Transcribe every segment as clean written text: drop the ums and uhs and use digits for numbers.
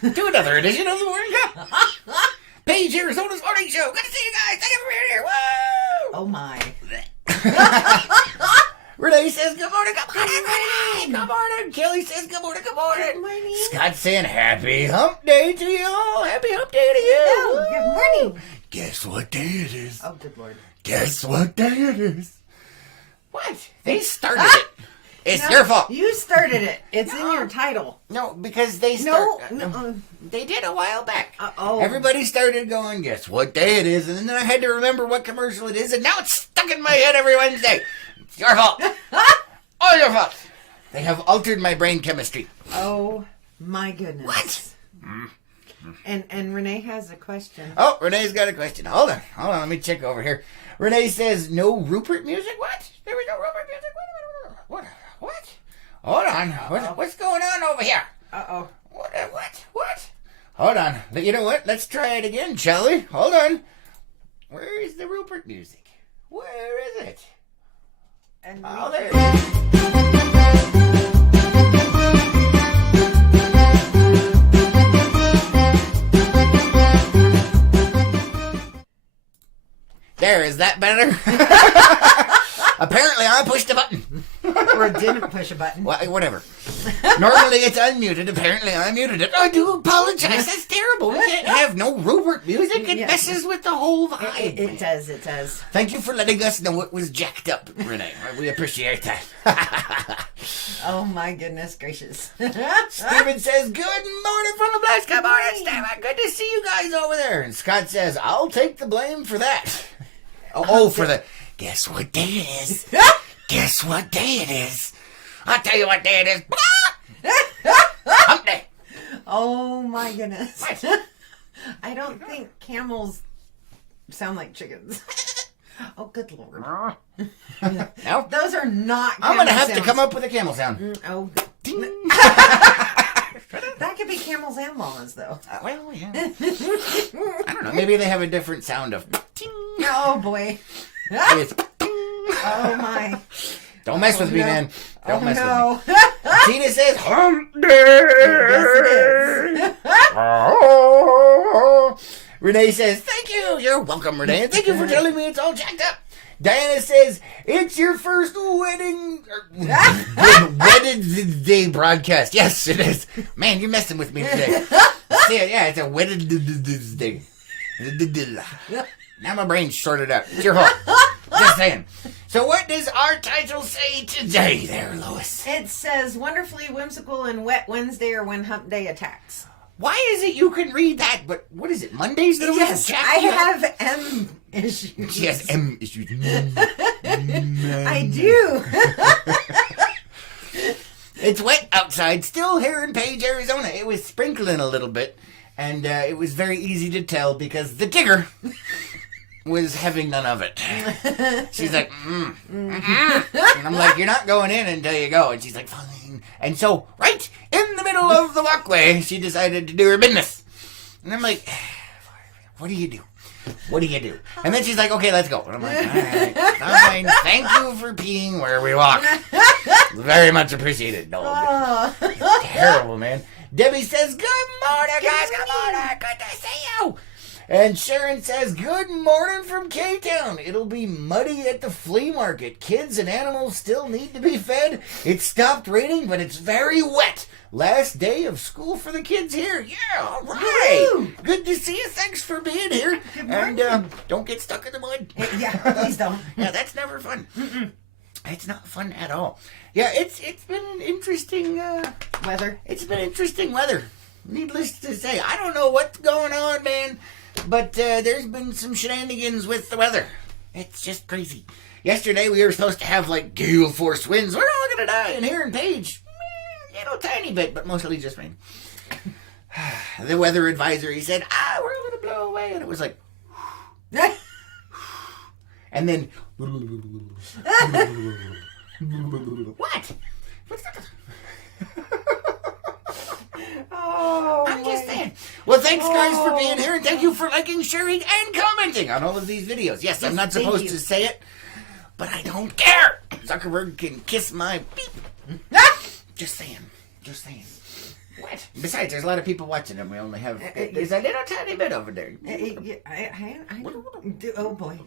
to another edition of the Morning Cup. Paige, Arizona's morning show. Good to see you guys. Thank you for being here. Woo! Oh my. Renee says good morning. Good morning, Renee. Good morning. Kelly says good morning. Good morning. Good morning. Scott saying happy hump day to you all. Happy hump day to you. Oh, good morning. Guess what day it is? Oh, good Lord. Guess what day it is? What? They started it. It's your fault. You started it. It's in your title. No, because they they did a while back. Everybody started going, guess what day it is? And then I had to remember what commercial it is, and now it's stuck in my head every Wednesday. It's your fault. All your fault. They have altered my brain chemistry. Oh, my goodness. What? And Renee has a question. Oh, Renee's got a question. Hold on. Let me check over here. Renee says, no Rupert music? What? There was no Rupert music? What? Hold on. What's going on over here? Uh-oh. What? Hold on. You know what? Let's try it again, shall we? Hold on. Where is the Rupert music? Where is it? And there it is. There, is that better? Apparently I pushed a button. Or didn't push a button. Well, whatever. Normally it's unmuted. Apparently I muted it. I do apologize. That's terrible. We can't have no Rupert music. It messes with the whole vibe. It does. Thank you for letting us know it was jacked up, Renee. We appreciate that. Oh my goodness gracious. Steven says, good morning from the Black Sky Morning, Steven. Good to see you guys over there. And Scott says, I'll take the blame for that. For the... Guess what day it is? Guess what day it is? I'll tell you what day it is. Hump day. Oh my goodness. What? I don't think camels sound like chickens. Oh, good Lord. No. Those are not camel I'm going to have sounds. to come up with a camel sound. Oh. That could be camels and llamas, though. Well, yeah. I don't know. Maybe they have a different sound of... Oh, boy. It's... Oh, my. Don't mess with me, man. Don't mess with me. Tina says, hump day. Yes, it is. Oh. Renee says, thank you. You're welcome, Renee. And thank you for telling me it's all jacked up. Diana says, it's your first wedding day broadcast. Yes, it is. Man, you're messing with me today. Yeah, it's a wedding day. Now my brain's shorted out. It's your fault. Just saying. So what does our title say today there, Lois? It says, wonderfully whimsical and wet Wednesday or when hump day attacks. Why is it you can read that, but what is it, Mondays? Yes, I have M issues. She has M issues. I do. It's wet outside, still here in Page, Arizona. It was sprinkling a little bit, and it was very easy to tell because the Tigger was having none of it. She's like, And I'm like, you're not going in until you go. And she's like, fine. And so, right in the middle of the walkway, she decided to do her business. And I'm like, what do you do? What do you do? And then she's like, okay, let's go. And I'm like, all right, fine. Thank you for peeing where we walk. Very much appreciated. No, terrible, man. Debbie says, good morning, guys. Good morning. Good to see you. And Sharon says, good morning from K-Town. It'll be muddy at the flea market. Kids and animals still need to be fed. It stopped raining, but it's very wet. Last day of school for the kids here. Yeah, all right. Woo! Good to see you. Thanks for being here. And don't get stuck in the mud. Yeah, please don't. Yeah, that's never fun. It's not fun at all. Yeah, it's been interesting weather. It's been interesting weather. Needless to say, I don't know what's going on, man. But there's been some shenanigans with the weather. It's just crazy. Yesterday we were supposed to have like gale force winds. We're all gonna die in here in Page. Tiny bit, but mostly just rain. The weather advisory said, we're gonna blow away, and it was like, and then what? What's that? Oh, I'm just saying. Well, thanks guys for being here, and thank you for liking, sharing, and commenting on all of these videos. Yes, I'm not supposed to say it, but I don't care. Zuckerberg can kiss my beep. Just saying. What? Besides, there's a lot of people watching them. We only have... There's a little tiny bit over there. Oh, boy.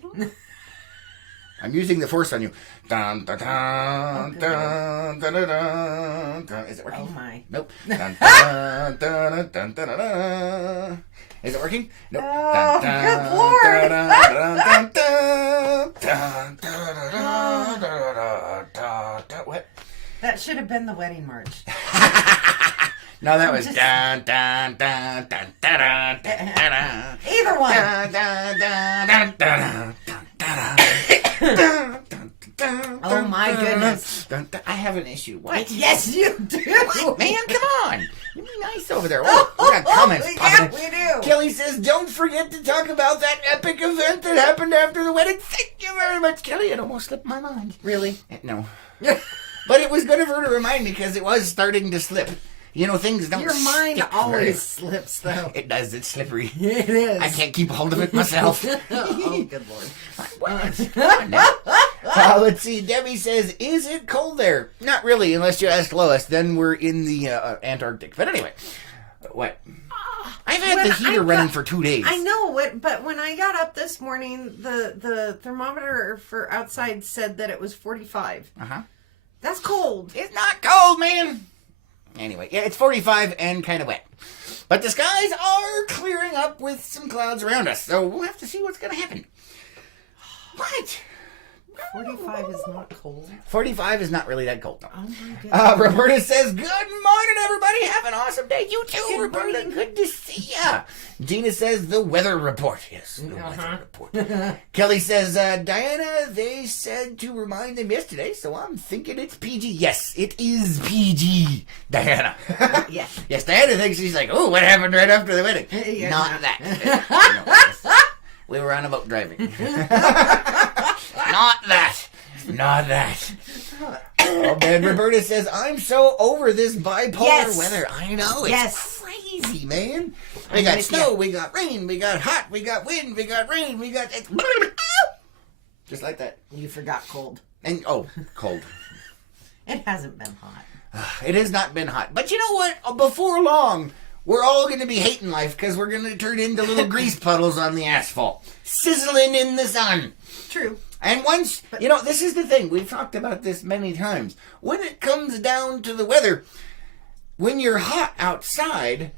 I'm using the force on you. Dun, dun, dun, dun, dun, dun, dun, dun. Is it working? Oh, my. Nope. Dun, dun, dun, dun, dun, dun, dun. Is it working? Nope. Oh, good Lord. What? That should have been the wedding march. No, that was dun dun dun dun dun dun dun. Either one. Dun dun dun dun dun dun dun dun. Oh my goodness. I have an issue. What? Yes, you do. What, man? Come on. You be nice over there. Oh, we got comments popping. Yeah, we do. Kelly says, don't forget to talk about that epic event that happened after the wedding. Thank you very much, Kelly. It almost slipped my mind. Really? No. But it was good of her to remind me because it was starting to slip. You know, things don't Your mind stick always slips, though. It does. It's slippery. It is. I can't keep hold of it myself. Oh, good Lord. Let's see. Debbie says, is it cold there? Not really, unless you ask Lois. Then we're in the Antarctic. But anyway, what? I've had the heater running for 2 days. I know it, but when I got up this morning, the thermometer for outside said that it was 45. Uh-huh. That's cold. It's not cold, man. Anyway, yeah, it's 45 and kind of wet. But the skies are clearing up with some clouds around us, so we'll have to see what's going to happen. What? 45 is not cold. 45 is not really that cold, though. Oh, my goodness. Roberta says, good morning, everybody. Have an awesome day. You too, Good Roberta. morning. Good to see ya. Gina says, the weather report. Yes, the weather report. Kelly says, Diana, they said to remind them yesterday, so I'm thinking it's PG. Yes, it is PG, Diana. Yes. Yes, Diana thinks she's like, oh, what happened right after the wedding? Yeah. Not that. No, we were on a boat driving. Not that. Not that. Oh, man, Roberta says, I'm so over this bipolar weather. I know. It's crazy, man. We got snow, we got rain, we got hot, we got wind, we got rain, we got... Just like that. You forgot cold. And, cold. It hasn't been hot. It has not been hot. But you know what? Before long, we're all going to be hating life because we're going to turn into little grease puddles on the asphalt. Sizzling in the sun. True. And once, this is the thing. We've talked about this many times. When it comes down to the weather, when you're hot outside,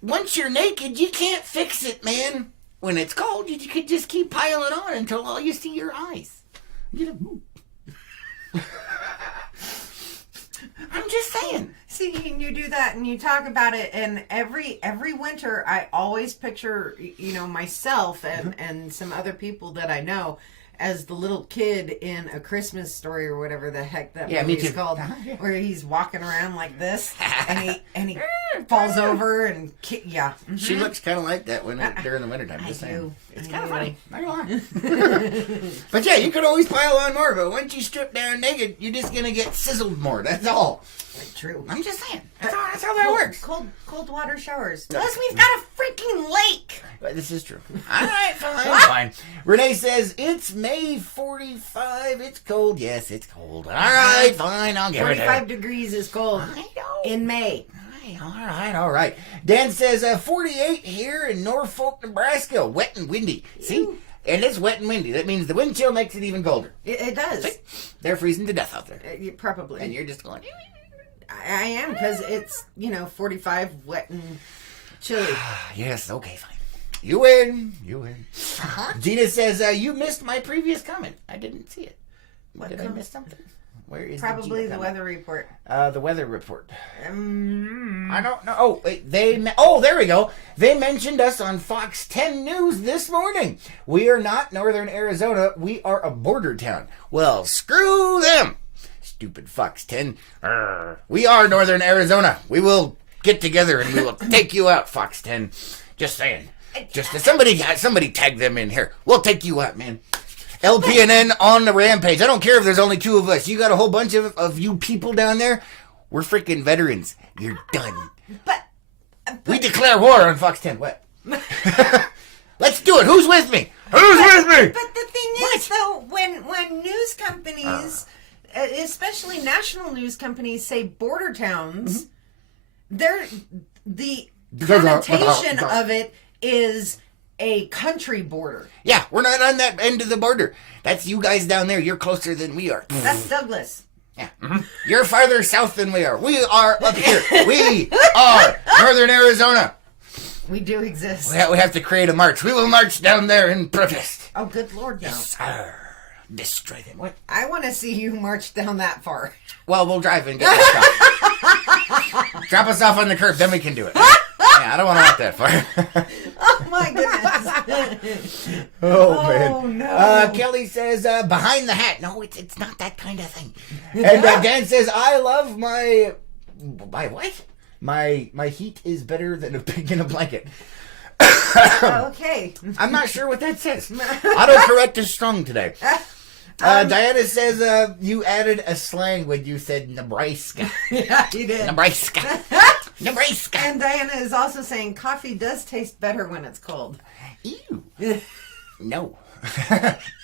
once you're naked, you can't fix it, man. When it's cold, you could just keep piling on until all you see your eyes. I'm just saying. See, and you do that and you talk about it, and every winter I always picture, myself and some other people that I know as the little kid in A Christmas Story or whatever the heck that movie's called, where he's walking around like this and he falls over and She looks kind of like that during the wintertime. Just saying. It's kind of funny. Not gonna lie. But yeah, you could always pile on more. But once you strip down naked, you're just gonna get sizzled more. That's all. True. I'm just saying. That's how that works. Cold water showers. Plus, we've got a freaking lake. But this is true. All right, fine. Renee says, it's May 45. It's cold. Yes, it's cold. All right, fine. I'll give it 45 degrees is cold. I know. In May. All right. Dan says, 48 here in Norfolk, Nebraska. Wet and windy. See? And it's wet and windy. That means the wind chill makes it even colder. It does. See? They're freezing to death out there. Probably. And you're just going... I am, because it's, 45, wet and chilly. Yes, okay, fine. You win. Gina says, you missed my previous comment. I didn't see it. Did I miss something? Where is probably the weather report? The weather report. I don't know. Oh, wait, there we go. They mentioned us on Fox 10 News this morning. We are not Northern Arizona. We are a border town. Well, screw them. Stupid Fox 10. We are Northern Arizona. We will get together and we will take you out, Fox 10. Just saying. Just somebody tag them in here. We'll take you out, man. LPNN on the rampage. I don't care if there's only two of us. You got a whole bunch of you people down there. We're freaking veterans. You're done. But we declare war on Fox 10. What? Let's do it. Who's with me? Who's with me? But the thing is, though, when news companies... especially national news companies say border towns, the connotation of it is a country border. Yeah, we're not on that end of the border. That's you guys down there. You're closer than we are. That's Douglas. Yeah. You're farther south than we are. We are up here. We are Northern Arizona. We do exist. We have to create a march. We will march down there in protest. Oh, good Lord, no. Yes, sir. Destroy them. What? I want to see you march down that far. Well, we'll drive and get back off. Drop us off on the curb, then we can do it. Yeah, I don't want to walk that far. Oh, my goodness. Oh, man. Oh, no. Kelly says, behind the hat. No, it's not that kind of thing. And Dan says, I love my what? My heat is better than a pig in a blanket. Okay. I'm not sure what that says. Autocorrect is strong today. Diana says you added a slang when you said Nebraska. Yeah, he did. Nebraska. Nebraska. And Diana is also saying coffee does taste better when it's cold. Ew. No.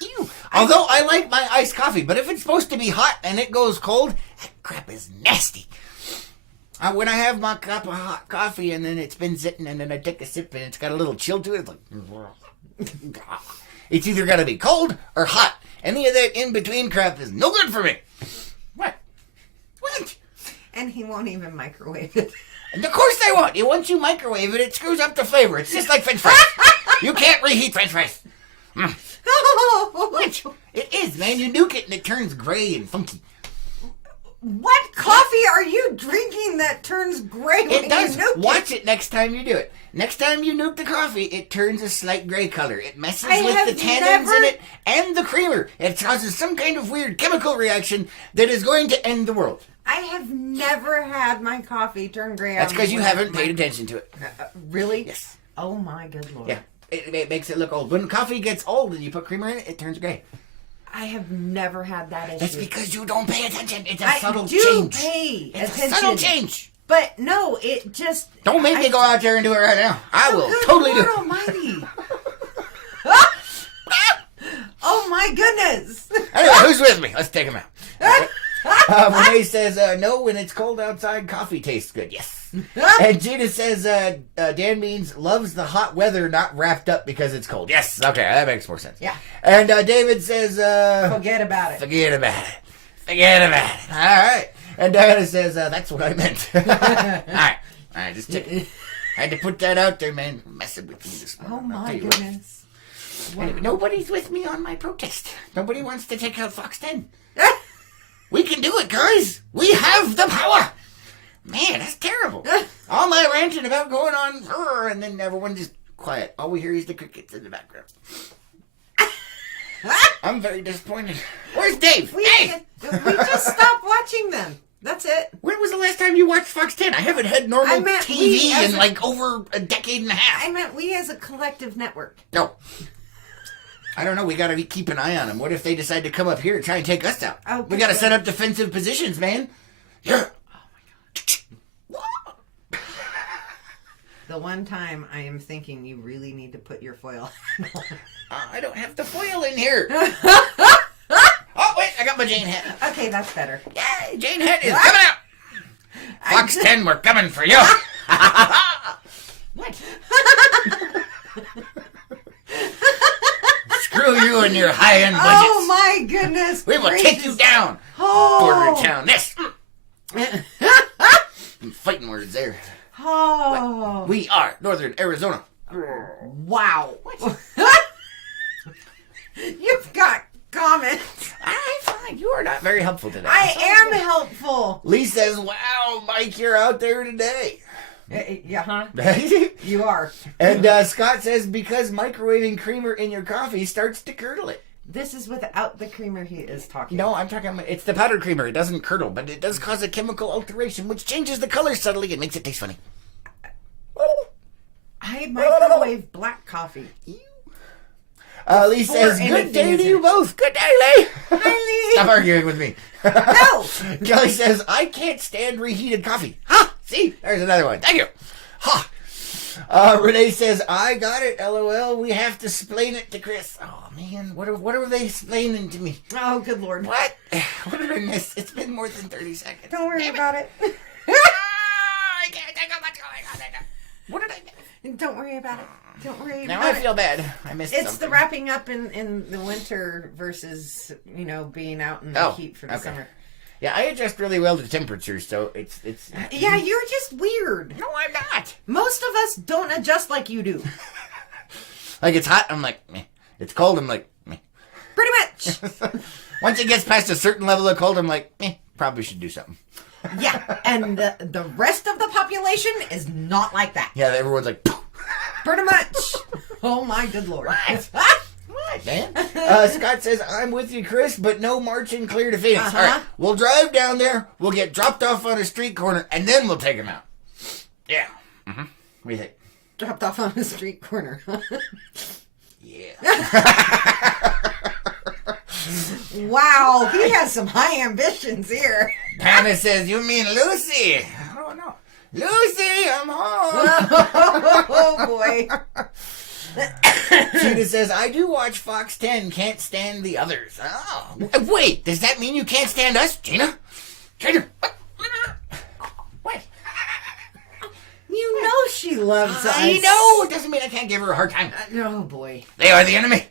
Ew. Although I like my iced coffee, but if it's supposed to be hot and it goes cold, that crap is nasty. When I have my cup of hot coffee and then it's been sitting and then I take a sip and it's got a little chill to it, it's like... It's either got to be cold or hot. Any of that in-between crap is no good for me. What? What? And he won't even microwave it. And of course they won't. Once you microwave it, it screws up the flavor. It's just like French fries. You can't reheat French fries. What? It is, man. You nuke it and it turns gray and funky. What coffee are you drinking that turns gray when It does. you nuke Watch it next time you do it. Next time you nuke the coffee, it turns a slight gray color. It messes with the tannins in it and the creamer. It causes some kind of weird chemical reaction that is going to end the world. I have never had my coffee turn gray. That's because you haven't paid attention to it. Really? Yes. Oh my good Lord. Yeah. It makes it look old. When coffee gets old and you put creamer in it, it turns gray. I have never had that issue. That's because you don't pay attention. It's a subtle I do change. pay It's attention. a subtle change. But no, it just... Don't make me go out there and do it right now. I will totally Lord do it. Almighty. Oh my goodness. Anyway, who's with me? Let's take him out. Renee says, no, when it's cold outside, coffee tastes good. Yes. And Gina says, Dan means loves the hot weather, not wrapped up because it's cold. Yes. Okay, that makes more sense. Yeah. And David says, forget about it. Forget about it. Forget about it. All right. And Diana says, that's what I meant. All right, just check. I had to put that out there, man. Messing with me this morning. Oh my goodness. Anyway, nobody's with me on my protest. Nobody wants to take out Fox 10. We can do it, guys. We have the power. Man, that's terrible. All my ranting about going on, and then everyone just quiet. All we hear is the crickets in the background. I'm very disappointed. Where's Dave? We Dave! just stopped watching them. That's it. When was the last time you watched Fox 10? I haven't had normal TV in like over a decade and a half. I meant we as a collective network. No. I don't know. We got to keep an eye on them. What if they decide to come up here and try and take us out? Oh, we got to set up defensive positions, man. Yeah. Oh my God. The one time I am thinking you really need to put your foil on. I don't have the foil in here. Oh, wait. I got my Jane hat. Okay, that's better. Yay. Jane hat is coming out. Fox 10, we're coming for you. What? Screw you and your high-end budgets. Oh my goodness! We will take you down, border town. This. Fighting words there. Oh. What? We are Northern Arizona. Wow. What? You've got comments. I'm fine. You are not very helpful today. I am helpful. Lee says, "Wow, Mike, you're out there today." Yeah, huh? You are. And Scott says, because microwaving creamer in your coffee starts to curdle it. This is without the creamer he is talking. No, I'm talking about, it's the powdered creamer. It doesn't curdle, but it does cause a chemical alteration, which changes the color subtly and makes it taste funny. I microwave black coffee. Lee says, good day to you both. Good day, Lee. Hi, Lee. Stop arguing with me. No. Kelly says, I can't stand reheated coffee. Ha! See? There's another one. Thank you. Ha! Renee says, I got it, LOL. We have to explain it to Chris. Oh, man. What are they explaining to me? Oh, good Lord. What? What did I miss? It's been more than 30 seconds. Don't worry about it. I can't Don't worry about it. Don't worry Now about I it. feel bad. I missed It's something. the wrapping up in the winter versus, being out in the heat for the summer. Yeah, I adjust really well to temperatures, so it's. Yeah, you're just weird. No, I'm not. Most of us don't adjust like you do. Like, it's hot, I'm like, meh. It's cold, I'm like, meh. Pretty much. Once it gets past a certain level of cold, I'm like, probably should do something. Yeah, and the rest of the population is not like that. Yeah, everyone's like, poof. Pretty much. Oh my good lord. What? What, man? Scott says, I'm with you, Chris, but no marching clear to Phoenix. Uh-huh. All right, we'll drive down there, we'll get dropped off on a street corner, and then we'll take him out. Yeah. Mm-hmm. What do you think? Dropped off on a street corner. Yeah. Wow, he has some high ambitions here. Hannah says, you mean Lucy? I don't know. Lucy, I'm home. Oh boy. Gina says, I do watch Fox 10, can't stand the others. Oh. Wait, does that mean you can't stand us, Gina? Gina, what? You know she loves us. I know, it doesn't mean I can't give her a hard time. Oh boy. They are the enemy.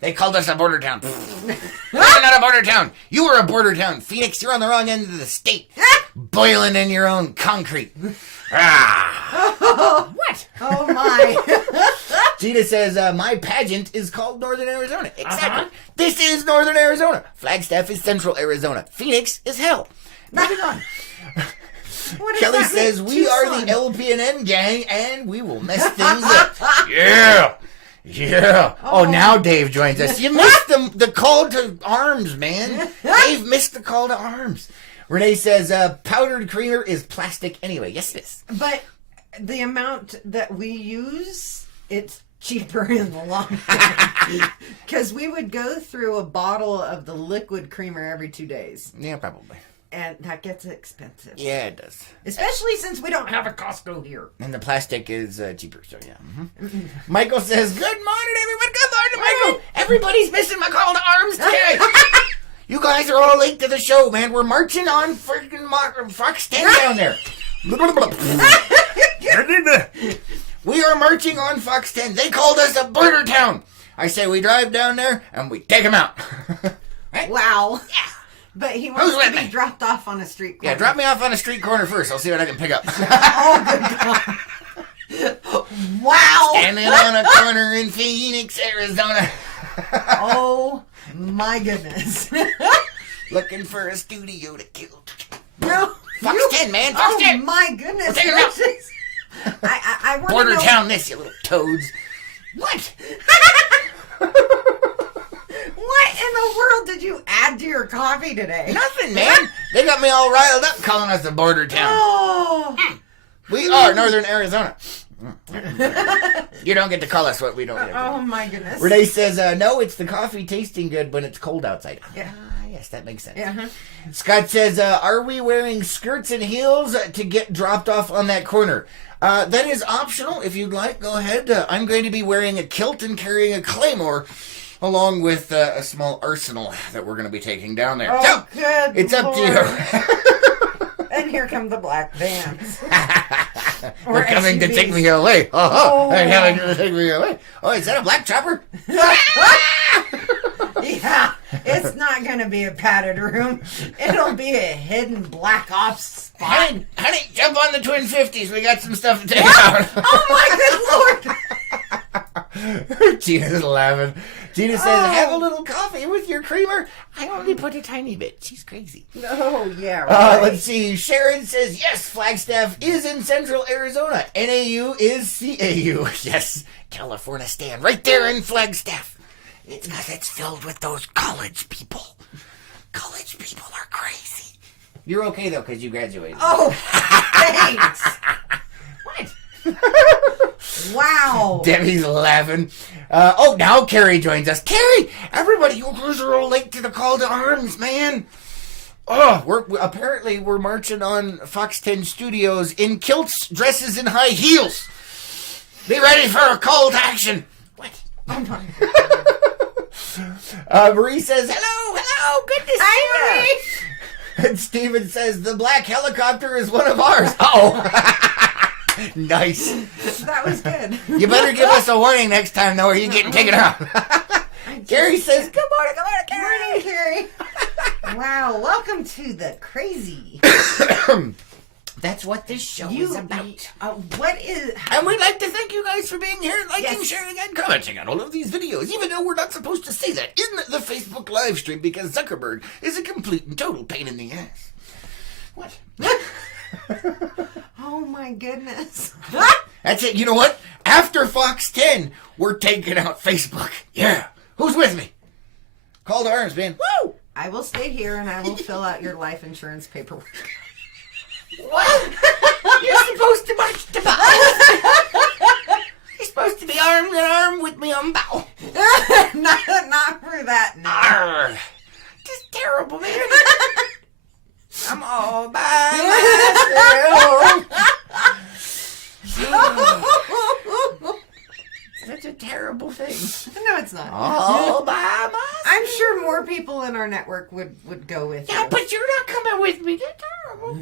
They called us a border town. We're not a border town. You are a border town. Phoenix, you're on the wrong end of the state. Boiling in your own concrete. Ah. What? Oh my. Gina says, my pageant is called Northern Arizona. Exactly. This is Northern Arizona. Flagstaff is Central Arizona. Phoenix is hell. Moving on. What does Kelly that says, mean? we are Tucson. the LPNN gang, and we will mess things up. Yeah. Yeah. Oh, now Dave joins us. You missed the call to arms, man. Dave missed the call to arms. Renee says, powdered creamer is plastic anyway. Yes, it is. But the amount that we use, it's cheaper in the long run. Because we would go through a bottle of the liquid creamer every 2 days. Yeah, probably. And that gets expensive. Yeah, it does. Especially since we don't have a Costco here. And the plastic is cheaper, so yeah. Mm-hmm. Michael says, good morning, everyone. Good morning, Michael. Everybody's missing my call to arms today. You guys are all late to the show, man. We're marching on freaking Fox 10 down there. We are marching on Fox 10. They called us a border town. I say we drive down there and we take them out. Right? Wow. Yeah. But he wants Who's to with be me? dropped off on a street corner. Yeah, drop me off on a street corner first. I'll see what I can pick up. Oh, good God. Wow. Standing on a corner in Phoenix, Arizona. Oh, my goodness. Looking for a studio to kill. No. Fox 10, man. Fox 10. Oh, my goodness. We'll take it out. gracious. I want Border to know. town this, you little toads. What? What in the world did you add to your coffee today? Nothing, man. They got me all riled up calling us a border town. Oh. We are Northern Arizona. You don't get to call us what we don't get to. Oh, my goodness. Renee says, no, it's the coffee tasting good when it's cold outside. Yeah. Yes, that makes sense. Yeah. Scott says, are we wearing skirts and heels to get dropped off on that corner? That is optional. If you'd like, go ahead. I'm going to be wearing a kilt and carrying a claymore, along with a small arsenal that we're going to be taking down there. Oh, So, good it's up to you. And here come the black vans. They're coming to SUVs. take me away. Oh. They're coming to take me away. Oh, is that a black chopper? Yeah, it's not going to be a padded room. It'll be a hidden black ops spot. Honey, jump on the Twin 50s. We got some stuff to take out. Oh, my good Lord. Gina's laughing. Gina says, have a little coffee with your creamer. I only put a tiny bit. She's crazy. Oh, yeah, right. Let's see. Sharon says, yes, Flagstaff is in Central Arizona. NAU is CAU. Yes, California stand right there in Flagstaff. It's because it's filled with those college people. College people are crazy. You're okay, though, because you graduated. Oh, thanks. What? Wow. Debbie's laughing. Now Carrie joins us. Carrie! Everybody, you guys are all late to the call to arms, man. Oh, we're marching on Fox 10 Studios in kilts, dresses, and high heels. Be ready for a call to action. What? Oh, my. Marie says, hello, good to see Hi, you. And Steven says, the black helicopter is one of ours. Oh. Nice. That was good. You better give us a warning next time, though, or you're getting taken out. Gary says, good morning, Morning, Carrie. Wow, welcome to the crazy. That's what this show is about. What is... And we'd like to thank you guys for being here, liking, Yes. sharing, and commenting on all of these videos, even though we're not supposed to say that in the Facebook live stream because Zuckerberg is a complete and total pain in the ass. What? Oh, my goodness. That's it. You know what? After Fox 10, we're taking out Facebook. Yeah. Who's with me? Call to arms, man. Woo! I will stay here and I will fill out your life insurance paperwork. What? You're supposed to march to Powell. You're supposed to be arm in arm with me on Powell. not for that. No. Arr. Just terrible, man. I'm all by myself. Such a terrible thing. No, it's not. All by myself. I'm sure more people in our network would go with Yeah, you. but you're not coming with me. That's terrible.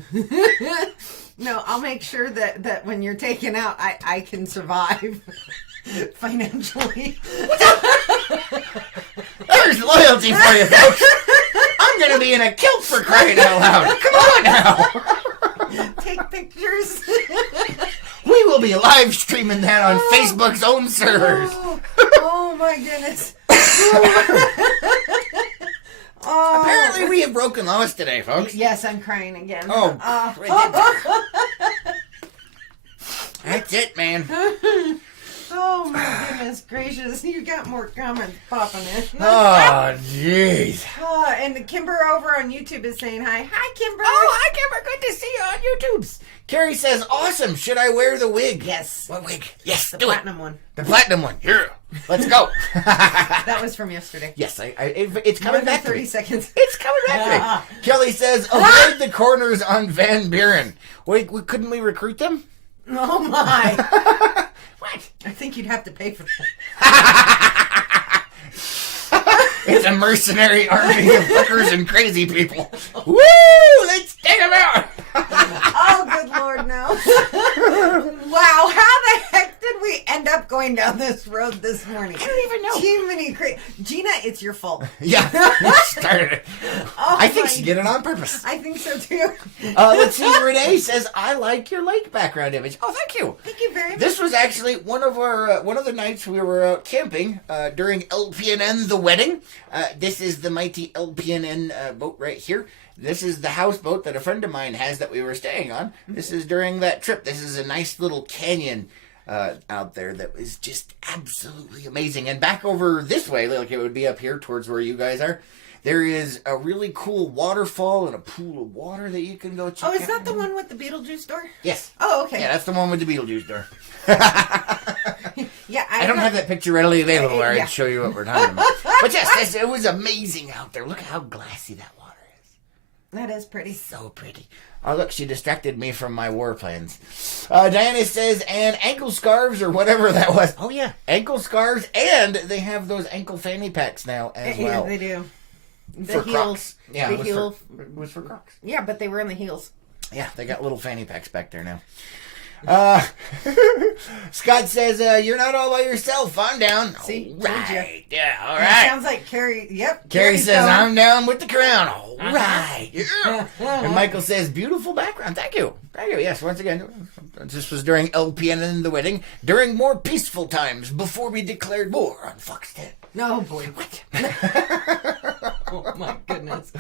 No, I'll make sure that when you're taken out, I can survive financially. There's loyalty for you, folks. I'm going to be in a kilt for crying out loud. Come on now. Take pictures. We will be live streaming that on Facebook's own servers. Oh my goodness. Oh. Apparently we have broken laws today, folks. Yes, I'm crying again. Oh, that's it, man. Oh my goodness gracious. You got more comments popping in. Oh, jeez. Oh, and Kimber over on YouTube is saying hi. Hi, Kimber. Oh, hi, Kimber. Good to see you on YouTube. Carrie says, awesome. Should I wear the wig? Yes. What wig? Yes, The do platinum it. one. The platinum one. Here. Let's go. That was from yesterday. Yes, it's More coming than back to 30 me. seconds. It's coming back to me. Kelly says, avoid the corners on Van Buren. Wait, couldn't we recruit them? Oh my. What? I think you'd have to pay for that. It's a mercenary army of hookers and crazy people. Woo! Let's take them out. Oh, good Lord, no. Wow, how the heck did we end up going down this road this morning? I don't even know. Too many Gina, it's your fault. Yeah, you started it. Oh, I think she did it on purpose. I think so too. Let's see. Renee says, "I like your lake background image." Oh, thank you. Thank you very much. This was actually one of the nights we were out camping during LPNN the wedding. This is the mighty LPNN boat right here. This is the houseboat that a friend of mine has that we were staying on. This is during that trip. This is a nice little canyon out there that was just absolutely amazing. And back over this way, like it would be up here towards where you guys are, there is a really cool waterfall and a pool of water that you can go check out. Oh, is that the one with the Beetlejuice door? Yes. Oh, okay. Yeah, that's the one with the Beetlejuice door. Yeah, I don't have that picture readily available where I Yeah. can show you what we're talking about. But yes, it was amazing out there. Look at how glassy that water is. That is pretty. So pretty. Oh, look, she distracted me from my war plans. Diana says, and ankle scarves or whatever that was. Oh, yeah, ankle scarves, and they have those ankle fanny packs now as well. Yeah, they do. The For heels. Crocs. Yeah, the heel. it was for Crocs. Yeah, but they were in the heels. Yeah, they got little fanny packs back there now. Scott says, you're not all by yourself. I'm down. See? All Told right. Yeah, all It right. sounds like Carrie. Yep. Carrie Carrie's says, going. I'm down with the crown. All right. Yeah. And Michael says, beautiful background. Thank you. Thank you. Yes, once again, this was during LPN and the wedding, during more peaceful times before we declared war on Fox 10. No, boy. What? Oh, my goodness.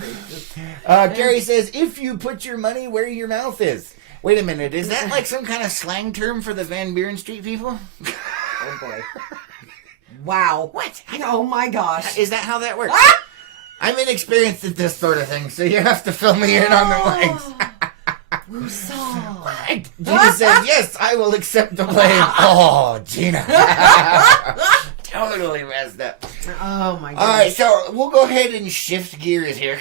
Carrie says, if you put your money where your mouth is. Wait a minute. Is that like some kind of slang term for the Van Buren Street people? Oh, boy. Wow. What? Oh, my gosh. Is that how that works? Ah! I'm inexperienced at this sort of thing, so you have to fill me in on the lines. Woosah. Right. Gina says, yes, I will accept the blame. Oh, Gina. Totally messed up. Oh, my goodness. All right, so we'll go ahead and shift gears here.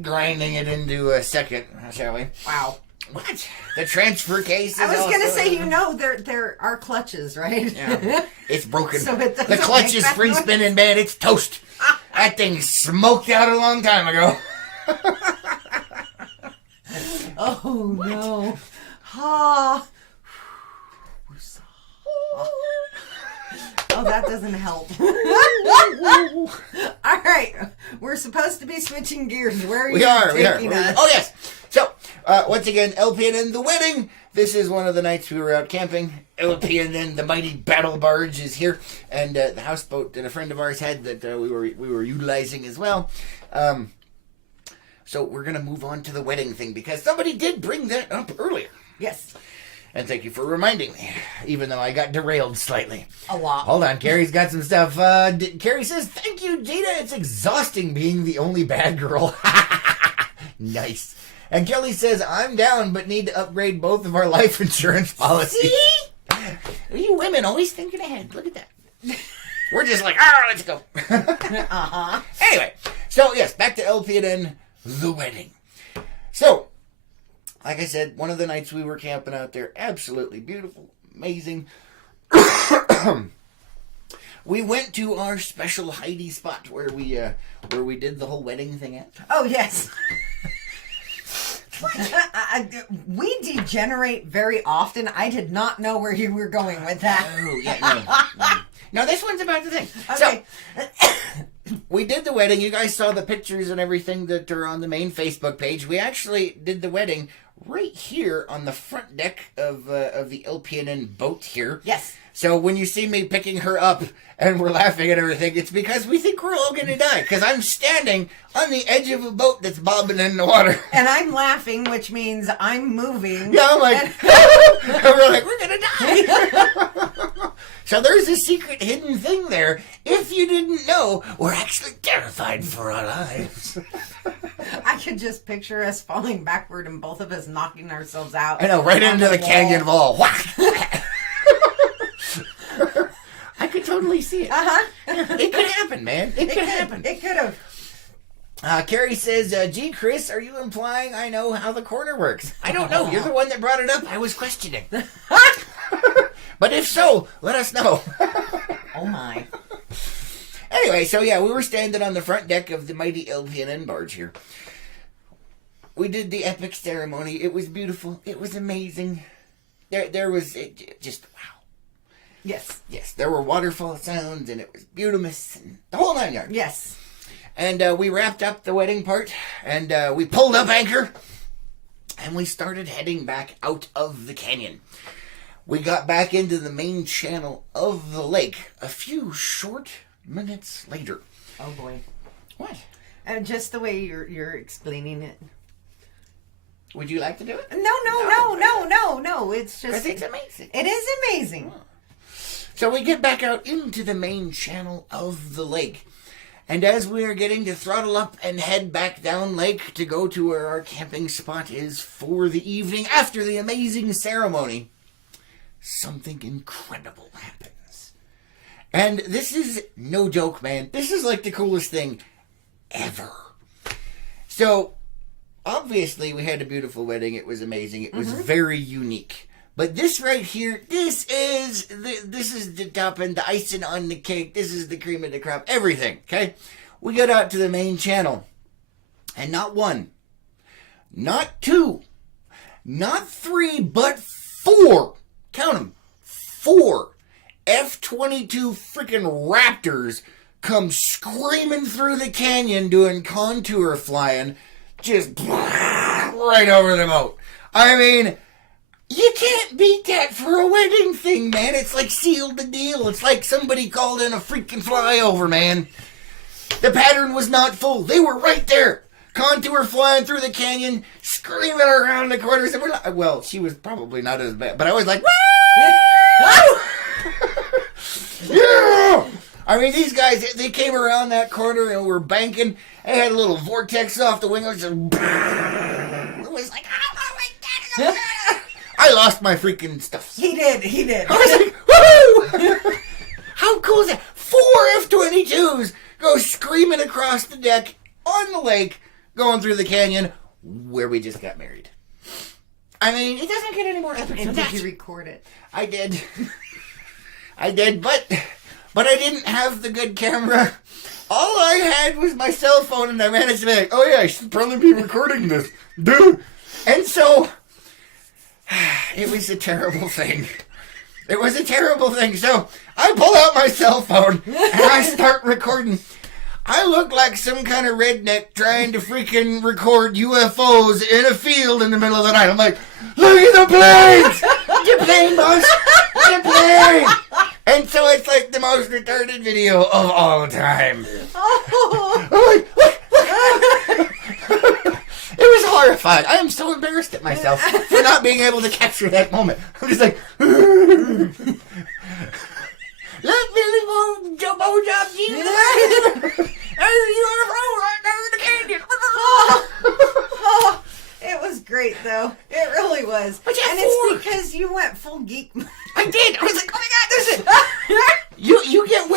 Grinding it into a second, shall we? Wow. What? The transfer case is I was going to also- say, there are clutches, right? Yeah. It's broken. So it doesn't The clutch make is that free noise? spinning, man. It's toast. That thing smoked out a long time ago. Oh, no. Ah. that doesn't help. All right, we're supposed to be switching gears. Where are you taking us? Oh, yes. So, once again, LPNN The Wedding. This is one of the nights we were out camping. LPNN The Mighty Battle Barge is here. And the houseboat that a friend of ours had that we were utilizing as well. So we're going to move on to the wedding thing because somebody did bring that up earlier. Yes. And thank you for reminding me, even though I got derailed slightly. A lot. Hold on, Carrie's got some stuff. Carrie says, thank you, Jada. It's exhausting being the only bad girl. Nice. And Kelly says, I'm down, but need to upgrade both of our life insurance policies. See? You women always thinking ahead. Look at that. We're just like, let's go. Uh-huh. Anyway, so yes, back to LPNN, The Wedding. So, like I said, one of the nights we were camping out there, absolutely beautiful, amazing. We went to our special Heidi spot where we did the whole wedding thing at. Oh, yes. We degenerate very often. I did not know where you were going with that. Oh, yeah, no. No, this one's about the thing. Okay. So, we did the wedding. You guys saw the pictures and everything that are on the main Facebook page. We actually did the wedding right here on the front deck of the LPNN boat here. Yes. So when you see me picking her up and we're laughing at everything, it's because we think we're all going to die. Because I'm standing on the edge of a boat that's bobbing in the water. And I'm laughing, which means I'm moving. Yeah, I'm like, and we're like, we're going to die. So there's a secret hidden thing there. If you didn't know, we're actually terrified for our lives. I could just picture us falling backward and both of us knocking ourselves out. I know, right into the canyon wall. Whack! I could totally see it. Uh-huh. It could happen, man. It could happen. It could have. Carrie says, gee, Chris, are you implying I know how the corner works? I don't know. You're the one that brought it up. I was questioning. But if so, let us know. Oh, my. Anyway, so yeah, we were standing on the front deck of the mighty LPNN barge here. We did the epic ceremony. It was beautiful. It was amazing. There was just wow. Yes. Yes, there were waterfall sounds, and it was beautiful, and the whole 9 yards. Yes. And we wrapped up the wedding part, and we pulled up anchor, and we started heading back out of the canyon. We got back into the main channel of the lake a few short minutes later. Oh, boy. What? Just the way you're explaining it. Would you like to do it? No. It's just... Because it's amazing. It is amazing. So we get back out into the main channel of the lake. And as we are getting to throttle up and head back down lake to go to where our camping spot is for the evening after the amazing ceremony, something incredible happens. And this is no joke, man. This is like the coolest thing ever. So, obviously, we had a beautiful wedding. It was amazing. It was very unique. But this right here, this is the topping, the icing on the cake. This is the cream of the crop. Everything, okay? We got out to the main channel. And not one, not two, not three, but four. Count them. 4 F-22 freaking Raptors come screaming through the canyon doing contour flying. Just right over the boat. I mean... You can't beat that for a wedding thing, man. It's like sealed the deal. It's like somebody called in a freaking flyover, man. The pattern was not full. They were right there. Contour flying through the canyon, screaming around the corners. And we're like, well, she was probably not as bad, but I was like, woo! Yeah! I mean, these guys, they came around that corner and were banking. They had a little vortex off the wing. It was just... It was like, oh my God. I lost my freaking stuff. He did. I was like, woohoo! How cool is that? 4 F-22s go screaming across the deck on the lake, going through the canyon where we just got married. I mean, it doesn't get any more epic than that. Did you record it? I did. But I didn't have the good camera. All I had was my cell phone, and I managed to be like, oh yeah, I should probably be recording this, dude. And so... It was a terrible thing. It was a terrible thing. So I pull out my cell phone and I start recording. I look like some kind of redneck trying to freaking record UFOs in a field in the middle of the night. I'm like, look at the planes! The plane, boss! The plane! And so it's like the most retarded video of all time. Oh. I'm like, look! It was horrifying. I am so embarrassed at myself for not being able to capture that moment. I'm just like, let Billy Bob job, Jesus. You are right there in the canyon. Oh, it was great though. It really was. But and it's because you went full geek. I did. I was like, oh my God, this is you get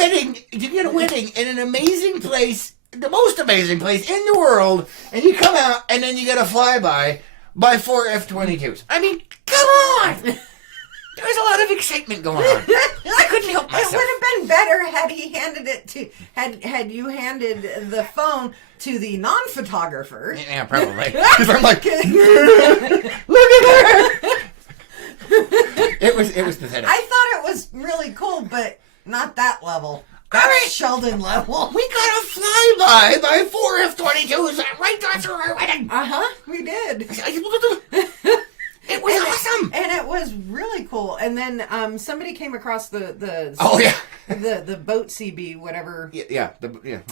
a wedding in an amazing place, the most amazing place in the world, and you come out and then you get a flyby by 4 F-22s. I mean, come on. There was a lot of excitement going on. I couldn't help myself. It would have been better had he handed it to had you handed the phone to the non-photographer. Yeah, probably. Because I'm like, look at her. It was pathetic. I thought it was really cool, but not that level. That's Sheldon level. We got a flyby by 4 F-22s right after our wedding. We did. It was awesome. And it was really cool. And then somebody came across the boat CB, whatever. Yeah.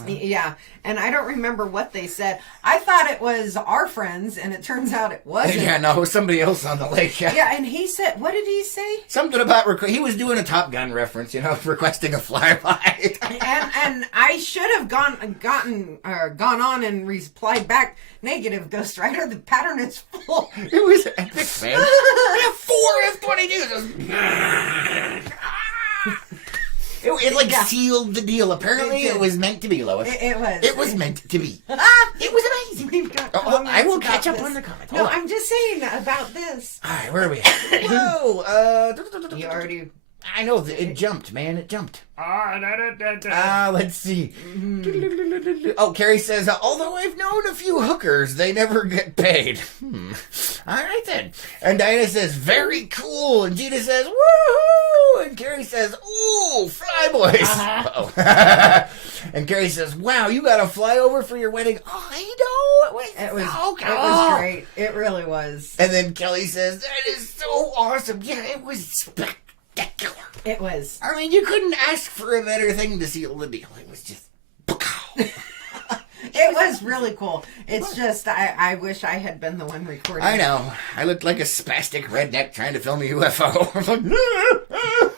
Yeah. And I don't remember what they said. I thought it was our friends, and it turns out it wasn't. Yeah, no, it was somebody else on the lake. Yeah, and he said, what did he say? Something about, he was doing a Top Gun reference, requesting a flyby. and I should have gone on and replied back, negative, Ghost Rider, the pattern is full. It was epic, man. We have 4 F-22s. It sealed the deal. Apparently, it was meant to be, Lois. It was. It was meant to be. It was amazing. We've got I will catch up on the comments. No, I'm just saying about this. All right, where are we at? Whoa. You already... I know, it jumped, man. It jumped. Let's see. Oh, Carrie says, although I've known a few hookers, they never get paid. All right, then. And Diana says, very cool. And Gina says, woohoo. And Carrie says, ooh, flyboys. Uh-oh. And Carrie says, wow, you got a flyover for your wedding. Oh, I know. It was great. It really was. And then Kelly says, that is so awesome. Yeah, it was spectacular. It was. I mean, you couldn't ask for a better thing to seal the deal. It was just... It was really cool. It's just, I wish I had been the one recording. I know. I looked like a spastic redneck trying to film a UFO. I was like, it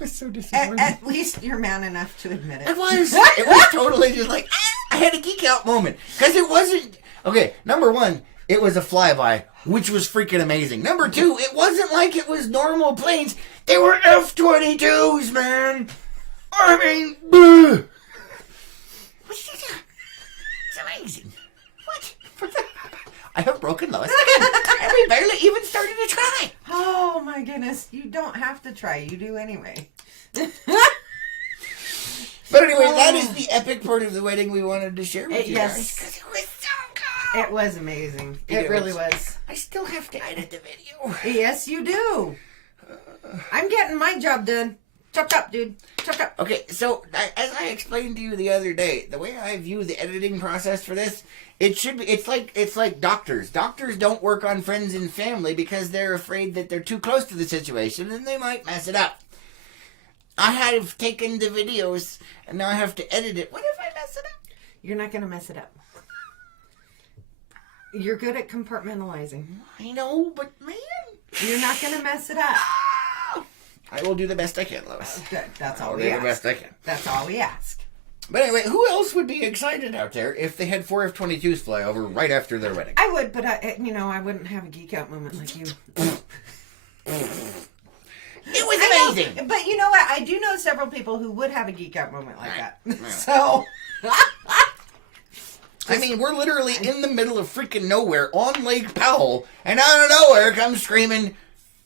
was so disappointing. At least you're man enough to admit it. It was. It was totally just like, I had a geek out moment. Because it wasn't... Okay, number one, it was a flyby, which was freaking amazing. Number two, it wasn't like it was normal planes. They were F-22s, man. I mean, bleh. It's amazing. What? I have broken Lois again. And we barely even started to try. Oh, my goodness. You don't have to try. You do anyway. But anyway, that is the epic part of the wedding we wanted to share with you guys. Yes. It was so cool. It was amazing. It really was. I still have to edit the video. Yes, you do. I'm getting my job done. Chop chop, dude. Chop chop. Okay, so as I explained to you the other day, the way I view the editing process for this, it's like doctors. Doctors don't work on friends and family because they're afraid that they're too close to the situation and they might mess it up. I have taken the videos and now I have to edit it. What if I mess it up? You're not going to mess it up. You're good at compartmentalizing. I know, but man. You're not going to mess it up. I will do the best I can, Lois. Good. That's all I'll we do ask. the best I can. That's all we ask. But anyway, who else would be excited out there if they had 4 F-22s fly over right after their wedding? I would, but I wouldn't have a geek out moment like you. It was amazing. But you know what? I do know several people who would have a geek out moment like that. So... I mean, we're literally in the middle of freaking nowhere on Lake Powell, and out of nowhere comes screaming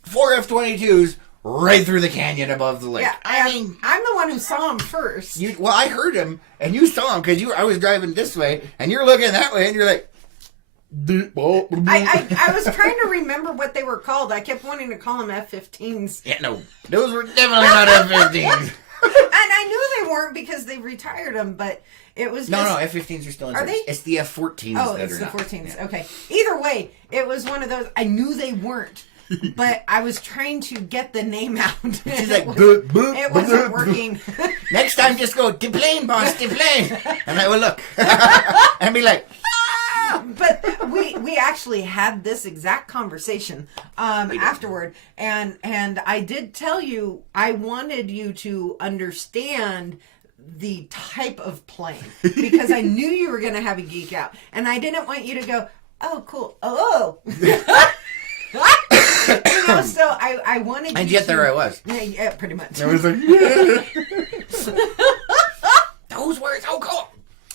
4 F-22s right through the canyon above the lake. Yeah, I mean, I'm the one who saw him first. I heard him, and you saw him because I was driving this way, and you're looking that way, and you're like, I was trying to remember what they were called. I kept wanting to call them F-15s. Yeah, no. Those were definitely not F-15s. And I knew they weren't because they retired them, but it was No, just... F-15s are still in Are service. they? It's the F-14s Oh, that it's are the not. 14s. Yeah. Okay. Either way, it was one of those... I knew they weren't, but I was trying to get the name out. She's like, it wasn't working. Next time, just go, deplane, boss, deplane. And I will look. And be like, But we actually had this exact conversation afterward, and I did tell you I wanted you to understand the type of plane because I knew you were going to have a geek out, and I didn't want you to go, oh cool, oh. So I wanted. and you yet to, there I was. Yeah, pretty much. I was like, yeah. Those were so cool.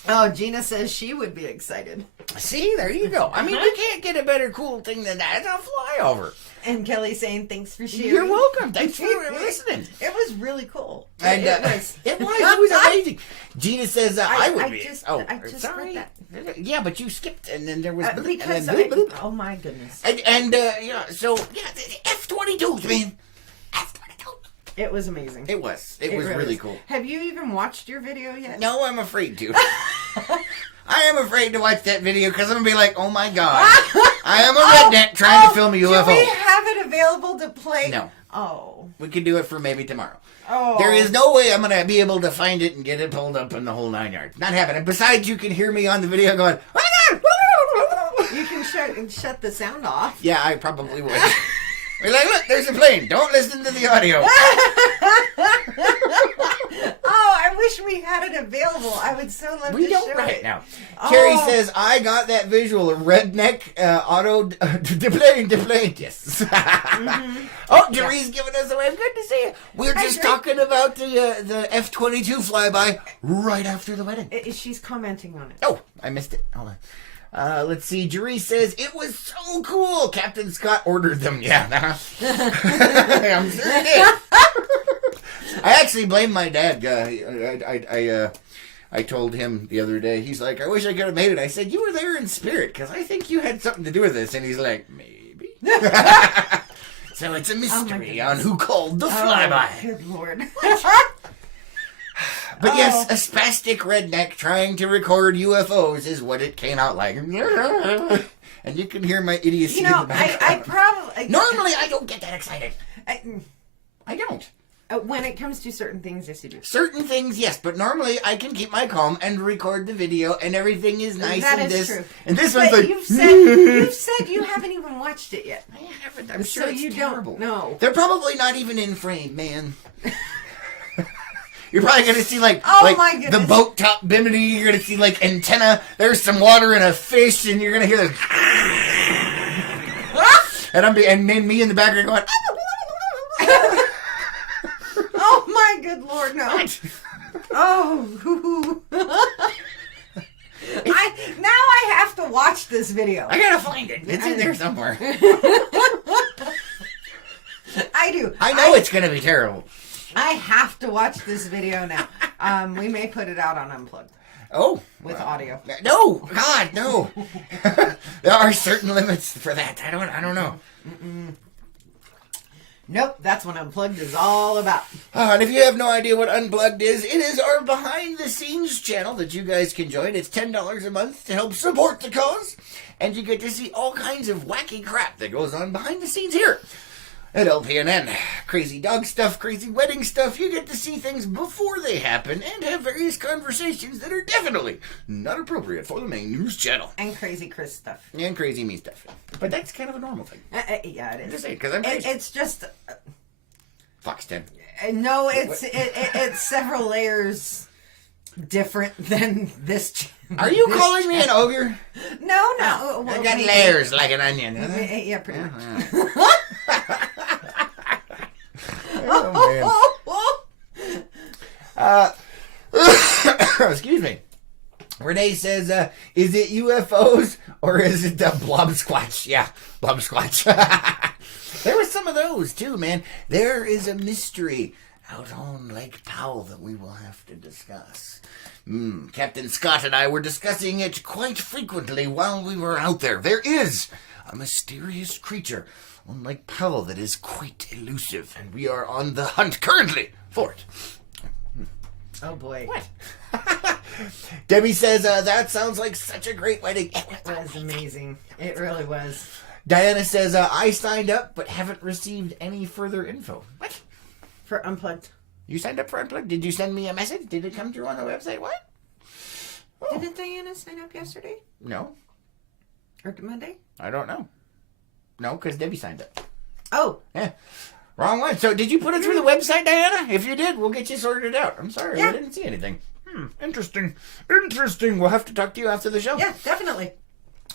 Oh, Gina says she would be excited. See, there you go. I mean, you can't get a better cool thing than that. It's a flyover. And Kelly saying thanks for sharing. You're welcome. Thanks for listening. It was really cool. And it was. It was amazing. Gina says I would I be. just sorry. read that. Yeah, but you skipped, and then there was Because and then, oh my goodness, and yeah. So yeah, the F-22s, man. F-22. it was amazing. It was really cool. Have you even watched your video yet? No, I'm afraid to. I am afraid to watch that video because I'm gonna be like, oh my god, I am a redneck trying to film a UFO. Do we have it available to play? No. Oh. We could do it for maybe tomorrow. Oh. There is no way I'm going to be able to find it and get it pulled up in the whole 9 yards. Not happening. Besides, you can hear me on the video going, oh my god! You can shut the sound off. Yeah, I probably would. We're like, look, there's a plane. Don't listen to the audio. Oh, I wish we had it available. I would so love We to don't show right it. now. Oh. Carrie says, I got that visual. Redneck auto deplane. Yes. Oh, Jerry's giving us a wave. Good to see you. We're Hi, just Jerry. talking about the F-22 flyby right after the wedding. She's commenting on it. Oh, I missed it. Hold on. Let's see. Jerry says, it was so cool. Captain Scott ordered them. Yeah. I'm sure he did. I actually blame my dad. I told him the other day, he's like, I wish I could have made it. I said, you were there in spirit because I think you had something to do with this. And he's like, maybe. So it's a mystery on who called the flyby. Oh, good Lord. But yes, a spastic redneck trying to record UFOs is what it came out like. And you can hear my idiocy You in know, the background. I probably... Normally, I don't get that excited. I don't. When it comes to certain things, yes, you do. Certain things, yes, but normally I can keep my calm and record the video, and everything is nice. That and is this, true. And this But one's like, you've said you haven't even watched it yet. I haven't. I'm sure So it's you terrible. don't know. They're probably not even in frame, man. You're probably gonna see like my goodness. the boat top bimini. You're gonna see like antenna. There's some water and a fish, and you're gonna hear this. and then me in the background going. Oh my good Lord, no! Oh, I have to watch this video. I gotta find it. It's in there somewhere. I do. I know it's gonna be terrible. I have to watch this video now. We may put it out on Unplugged. Oh, with audio. No, God, no. There are certain limits for that. I don't know. Nope, that's what Unplugged is all about. And if you have no idea what Unplugged is, it is our behind-the-scenes channel that you guys can join. It's $10 a month to help support the cause, and you get to see all kinds of wacky crap that goes on behind the scenes here at LPNN. Crazy dog stuff, crazy wedding stuff. You get to see things before they happen and have various conversations that are definitely not appropriate for the main news channel. And crazy Chris stuff. And crazy me stuff. But that's kind of a normal thing. Yeah, it is. Just saying, because I'm crazy. It's just... Fox 10. No, it's several layers different than this. Are you calling me an ogre? No. I got layers like an onion. Yeah, pretty much. Oh, man. Excuse me. Renee says, is it UFOs or is it the blob squatch? Yeah, blob squatch. There was some of those too, man. There is a mystery out on Lake Powell that we will have to discuss. Captain Scott and I were discussing it quite frequently while we were out there. There is a mysterious creature on Lake Powell that is quite elusive, and we are on the hunt currently for it. Oh boy. What? Debbie says, that sounds like such a great wedding. It was amazing. It really was. Diana says, I signed up but haven't received any further info. What? For Unplugged. You signed up for Unplugged? Did you send me a message? Did it come through on the website? What? Oh. Didn't Diana sign up yesterday? No. Or Monday? I don't know. No, because Debbie signed up. Oh. Yeah. Wrong one. So did you put it through the website, Diana? If you did, we'll get you sorted out. I'm sorry. Yeah. I didn't see anything. Interesting. Interesting. We'll have to talk to you after the show. Yeah, definitely.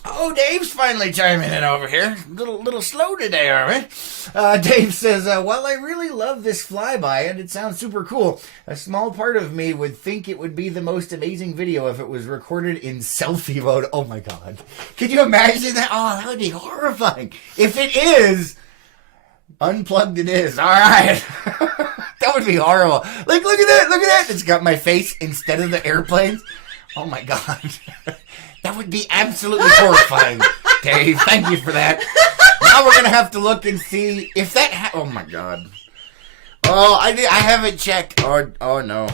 Oh, Dave's finally chiming in over here. Little slow today, are we? Dave says, while I really love this flyby and it sounds super cool, a small part of me would think it would be the most amazing video if it was recorded in selfie mode. Oh my God. Could you imagine that? Oh, that would be horrifying. If it is, Unplugged it is. All right. That would be horrible. Like, look at that. Look at that. It's got my face instead of the airplanes. Oh my God. That would be absolutely horrifying, Dave. Thank you for that. Now we're gonna have to look and see if that. Oh my God. Oh, I haven't checked. Oh no.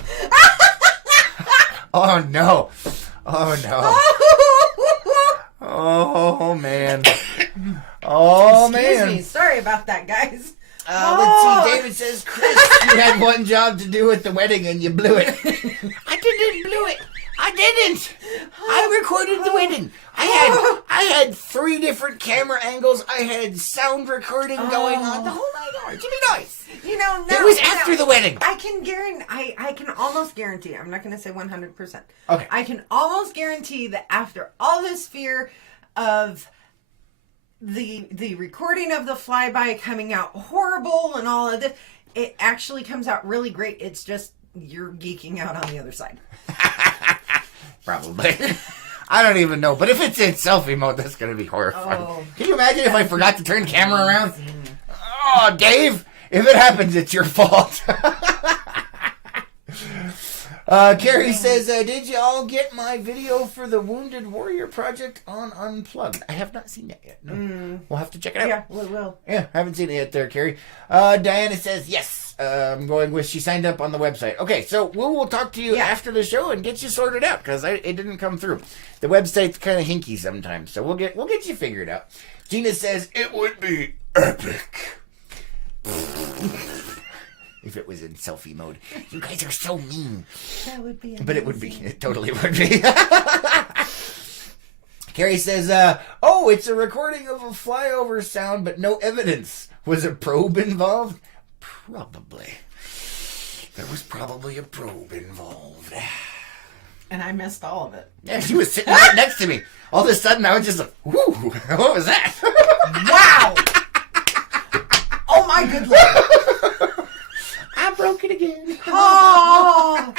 Oh no. Oh no. Oh man. Oh man. Excuse me. Sorry about that, guys. Let's see. David says, Chris, you had one job to do at the wedding and you blew it. I didn't blow it. I didn't. I recorded the wedding. I had 3 different camera angles. I had sound recording going on. The whole 9 yards. Jimmy Noise. You know, It was after the wedding. I can guarantee. I can almost guarantee. I'm not going to say 100%. Okay. I can almost guarantee that after all this fear of the recording of the flyby coming out horrible and all of this, it actually comes out really great. It's just you're geeking out on the other side. Probably. I don't even know. But if it's in selfie mode, that's going to be horrifying. Oh. Can you imagine if I forgot to turn camera around? Oh, Dave, if it happens, it's your fault. Carrie says, did you all get my video for the Wounded Warrior Project on Unplugged? I have not seen that yet. No. We'll have to check it out. Yeah, we will. Yeah, haven't seen it yet there, Carrie. Diana says, yes. I'm going with she signed up on the website. Okay, so we will talk to you after the show and get you sorted out because it didn't come through. The website's kind of hinky sometimes, so we'll get you figured out. Gina says, it would be epic. If it was in selfie mode. You guys are so mean. That would be amazing. But it would be. It totally would be. Carrie says, oh, it's a recording of a flyover sound, but no evidence. Was a probe involved? Probably. There was probably a probe involved. And I missed all of it. Yeah, she was sitting right next to me. All of a sudden, I was just like, whoo, what was that? Wow! Oh my good Lord! I broke it again. Oh!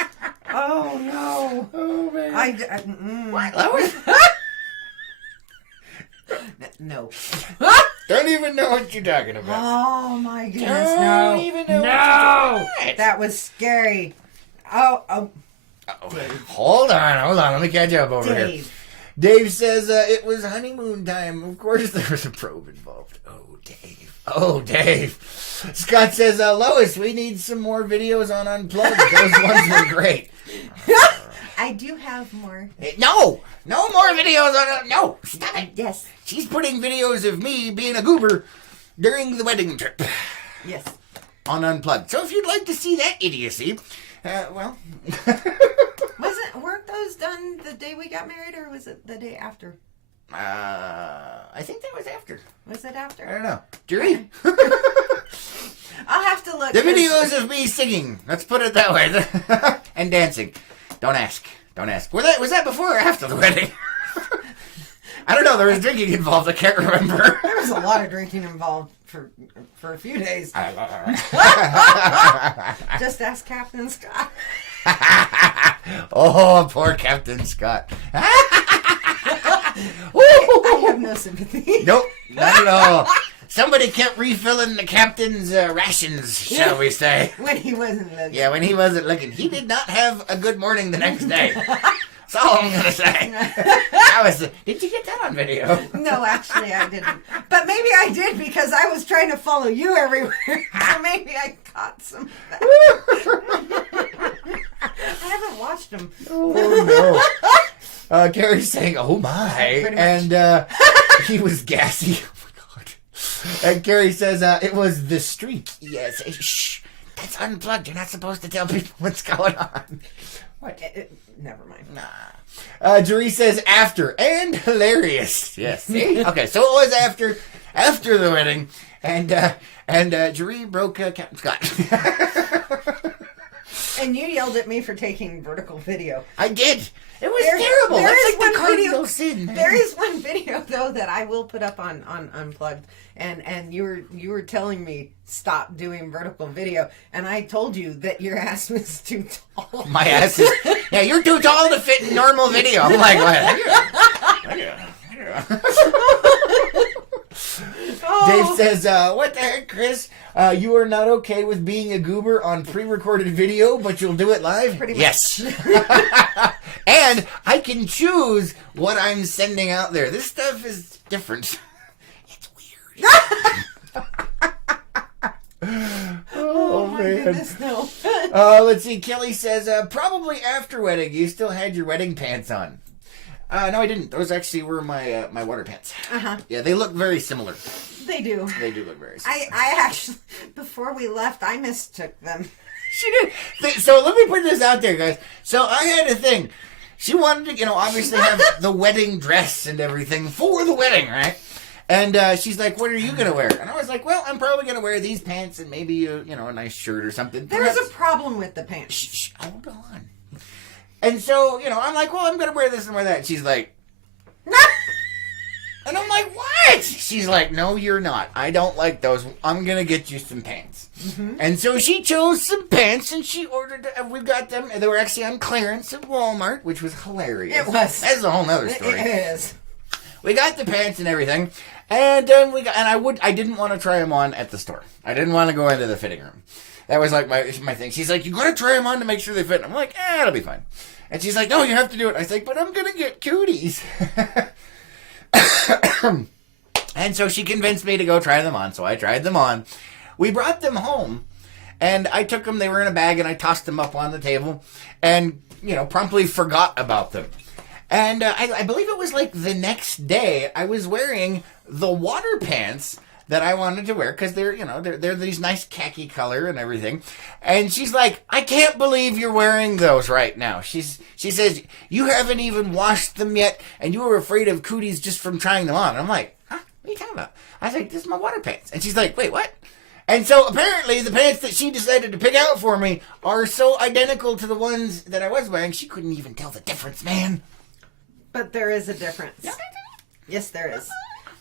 Oh no! Oh man! What? Lois? No. Don't even know what you're talking about. Oh my goodness! Don't No! even know. No! What That was scary. Oh! Hold on. Let me catch up over here. Dave. Dave says it was honeymoon time. Of course, there was a probe involved. Oh, Dave. Scott says, Lois, we need some more videos on Unplugged. Those ones were great. I do have more. No more videos on. No, stop it. Yes. She's putting videos of me being a goober during the wedding trip. Yes. On Unplugged. So if you'd like to see that idiocy, well. Weren't those done the day we got married, or was it the day after? I think that was after. Was it after? I don't know. Jury? I'll have to look. The videos of me singing. Let's put it that way. And dancing. Don't ask. Was that before or after the wedding? I don't know. There was drinking involved. I can't remember. There was a lot of drinking involved for a few days. Just ask Captain Scott. Oh, poor Captain Scott. I have no sympathy. Nope, not at all. Somebody kept refilling the captain's rations, shall we say. When he wasn't looking. Yeah, when he wasn't looking. He did not have a good morning the next day. That's all I'm going to say. Did you get that on video? No, actually I didn't. But maybe I did because I was trying to follow you everywhere. So maybe I caught some of that. I haven't watched them. Oh, no. Carrie's saying, oh, my. And he was gassy. Oh, my God. And Carrie says, it was the streak. Yes. Shh. That's unplugged. You're not supposed to tell people what's going on. What? Never mind. Nah. Jeree says after and hilarious. Yes. See? Okay, so it was after the wedding, and Jeree broke Captain Scott. And you yelled at me for taking vertical video. I did. It was terrible. That's like the cardinal sin. There is one video though that I will put up on Unplugged, and you were telling me stop doing vertical video, and I told you that your ass was too tall. My ass is you're too tall to fit in normal video. I'm like, what? Dave says, what the heck, Chris? You are not okay with being a goober on pre-recorded video, but you'll do it live? Pretty much. Yes. And I can choose what I'm sending out there. This stuff is different. It's weird. Oh my goodness, no. Let's see. Kelly says, probably after wedding. You still had your wedding pants on. No, I didn't. Those actually were my my water pants. Uh-huh. Yeah, they look very similar. They do. They do look very similar. I actually, before we left, I mistook them. She did. So let me put this out there, guys. So I had a thing. She wanted to, obviously have the wedding dress and everything for the wedding, right? And she's like, what are you going to wear? And I was like, well, I'm probably going to wear these pants and maybe, a nice shirt or something. There's a problem with the pants. Shh, hold on. And so, I'm like, well, I'm going to wear this and wear that. And she's like, and I'm like, what? She's like, no, you're not. I don't like those. I'm going to get you some pants. Mm-hmm. And so she chose some pants and she ordered, we got them. And they were actually on clearance at Walmart, which was hilarious. It was. That's a whole nother story. It is. We got the pants and everything. And I didn't want to try them on at the store. I didn't want to go into the fitting room. That was like my thing. She's like, you got to try them on to make sure they fit. And I'm like, it'll be fine. And she's like, no, you have to do it. I was like, but I'm going to get cooties. And so she convinced me to go try them on. So I tried them on. We brought them home. And I took them. They were in a bag. And I tossed them up on the table. And, promptly forgot about them. And I believe it was like the next day, I was wearing the water pants that I wanted to wear because they're these nice khaki color and everything. And she's like, I can't believe you're wearing those right now. She says, you haven't even washed them yet and you were afraid of cooties just from trying them on. And I'm like, huh? What are you talking about? I was like, this is my water pants. And she's like, wait, what? And so apparently the pants that she decided to pick out for me are so identical to the ones that I was wearing, she couldn't even tell the difference, man. But there is a difference. Yes, there is.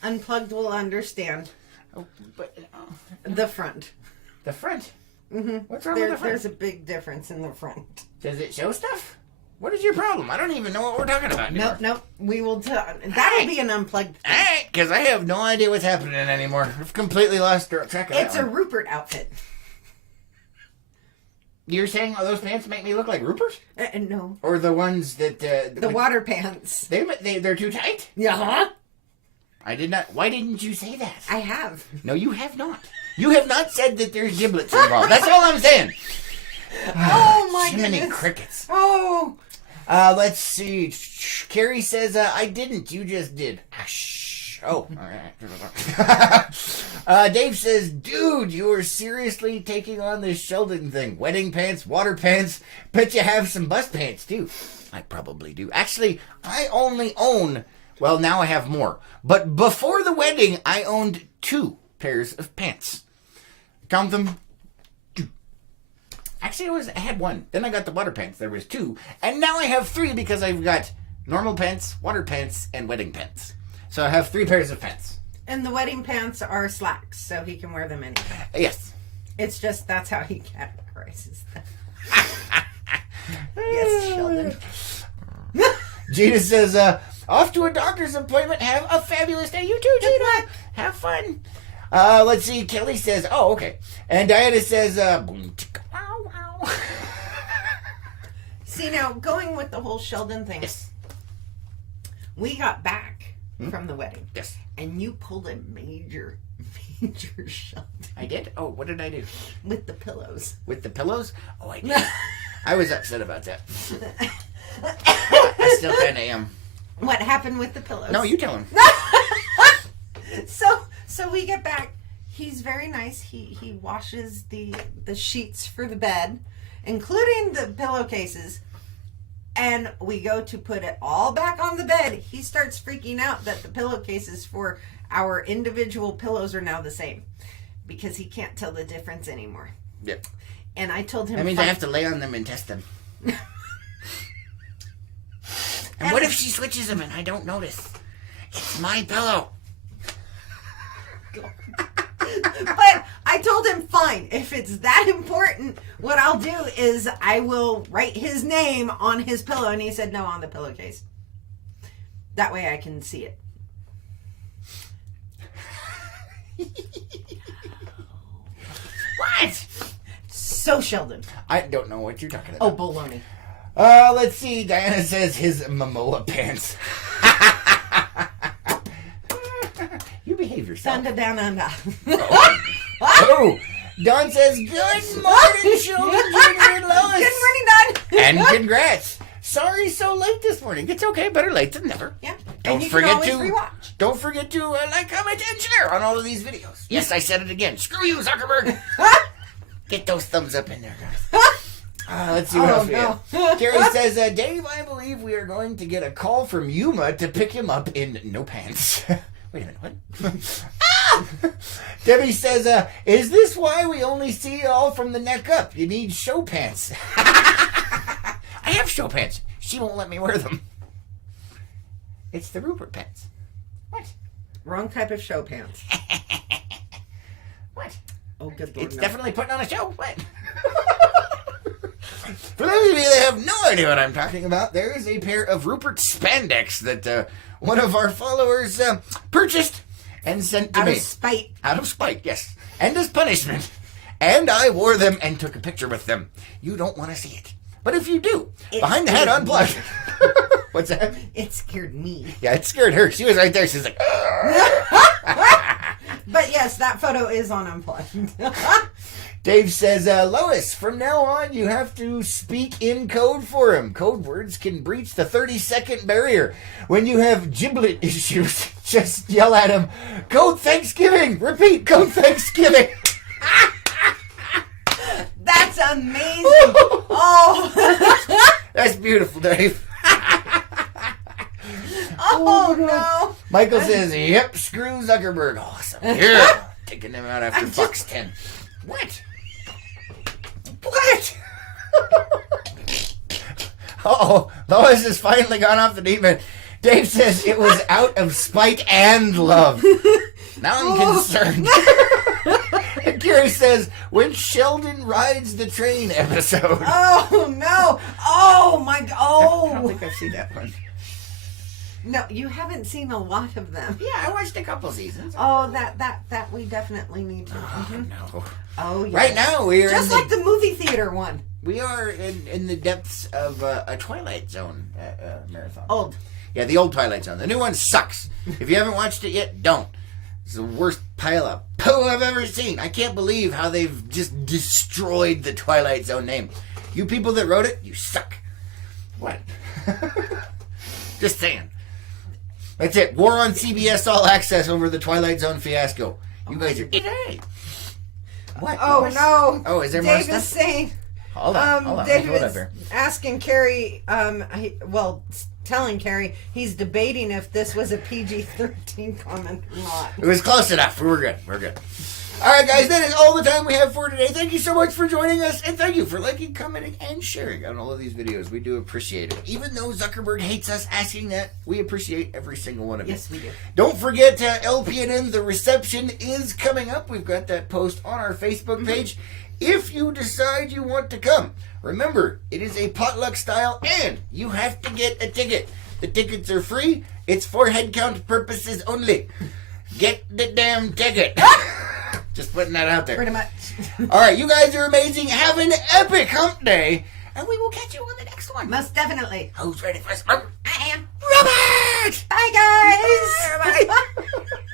Unplugged will understand. Oh, but the front. The front? Mm-hmm. What's wrong with the front? There's a big difference in the front. Does it show stuff? What is your problem? I don't even know what we're talking about anymore. Nope. We will that'll be an unplugged thing. Alright, because I have no idea what's happening anymore. I've completely lost track of It's a Rupert outfit. You're saying those pants make me look like Rupert? No. Or the ones that... the water pants. They're too tight? Yeah. I did not... Why didn't you say that? I have. No, you have not. You have not said that there's giblets involved. That's all I'm saying. Oh, my goodness. Too many crickets. Oh. Let's see. Carrie says, I didn't. You just did. Oh, all right. Dave says, dude, you are seriously taking on this Sheldon thing. Wedding pants, water pants. Bet you have some bust pants, too. I probably do. Actually, I only own... Well, now I have more. But before the wedding, I owned 2 pairs of pants. Count them. 2. Actually, I had 1. Then I got the water pants. There was 2. And now I have 3 because I've got normal pants, water pants, and wedding pants. So I have 3 pairs of pants. And the wedding pants are slacks, so he can wear them anytime. Yes. It's just that's how he categorizes them. Yes, Sheldon. Gina says, off to a doctor's appointment. Have a fabulous day. You too, Gina. Have fun. Let's see. Kelly says, oh, okay. And Diana says, boom, chicka, wow, wow. See, now, going with the whole Sheldon thing. Yes. We got back from the wedding. Yes. And you pulled a major Sheldon. I did? Oh, what did I do? With the pillows. With the pillows? Oh, I did. I was upset about that. I still kind of am. What happened with the pillows? No, you tell him. So we get back. He's very nice. He washes the sheets for the bed, including the pillowcases. And we go to put it all back on the bed. He starts freaking out that the pillowcases for our individual pillows are now the same, because he can't tell the difference anymore. Yep. And I told him... That means I have to lay on them and test them. And what if she switches them and I don't notice? It's my pillow. But I told him, fine, if it's that important, what I'll do is I will write his name on his pillow. And he said, no, on the pillowcase. That way I can see it. What? So Sheldon. I don't know what you're talking Oh, about. baloney. Let's see. Diana says his Momoa pants. You behave yourself. Thunder down under. Oh, Don says, good morning, Sheldon, Junior, and Lois. Good morning, Don. And congrats. Sorry so late this morning. It's okay. Better late than never. Yeah. Don't And you forget can always to rewatch. Don't forget to like, comment, and share on all of these videos. Yes, I said it again. Screw you, Zuckerberg. Get those thumbs up in there, guys. Let's see what else we have. Carrie says, Dave, I believe we are going to get a call from Yuma to pick him up in no pants. Wait a minute, what? Debbie says, is this why we only see all from the neck up? You need show pants. I have show pants. She won't let me wear them. It's the Rupert pants. What? Wrong type of show pants. What? Oh, good Lord, It's no. definitely putting on a show. What? For those of you that have no idea what I'm talking about, there is a pair of Rupert spandex that one of our followers purchased and sent to Out me. of spite. Out of spite, yes. And as punishment. And I wore them and took a picture with them. You don't want to see it. But if you do, behind the hat unplugged. What's that? It scared me. Yeah, it scared her. She was right there. She's like, But yes, that photo is on Unplugged. Dave says, Lois, from now on you have to speak in code for him. Code words can breach the 30-second barrier. When you have giblet issues, just yell at him, Code Thanksgiving! Repeat, Code Thanksgiving! That's amazing. Oh. That's beautiful, Dave. Oh, no. Michael says, yep, screw Zuckerberg. Awesome. Yeah. Taking them out after Fox 10. What? What? Uh-oh. Lois has finally gone off the deep end. Dave says it was out of spite and love. Now I'm concerned. And Carrie says, when Sheldon rides the train episode. Oh, no. Oh, my God. I don't Oh. think I've seen that one. No, you haven't seen a lot of them. Yeah, I watched a couple seasons. Oh, that we definitely need to. Mhm. No. Oh, yeah. Right now we are Just like the movie theater one. we are in the depths of a Twilight Zone marathon. Old. Yeah, the old Twilight Zone. The new one sucks. If you haven't watched it yet, don't. It's the worst pile of poo I've ever seen. I can't believe how they've just destroyed the Twilight Zone name. You people that wrote it, you suck. What? Just saying. That's it. War on CBS All Access over the Twilight Zone fiasco. You guys are... Hey. What? Oh, Lois? no. Oh, is there more Dave stuff? is saying... Hold on. Hold on. David Hold up is here. asking Carrie, telling Carrie he's debating if this was a PG-13 comment or not. It was close enough. We're good. We're good. All right, guys. That is all the time we have for today. Thank you so much for joining us. And thank you for liking, commenting, and sharing on all of these videos. We do appreciate it. Even though Zuckerberg hates us asking that, we appreciate every single one of you. Yes, we do. Don't forget LPNN, The Reception is coming up. We've got that post on our Facebook page. If you decide you want to come, remember, it is a potluck style and you have to get a ticket. The tickets are free. It's for head count purposes only. Get the damn ticket. Just putting that out there. Pretty much. All right, you guys are amazing. Have an epic hump day. And we will catch you on the next one. Most definitely. Who's ready for some? I am. Robert! Bye, guys. Bye.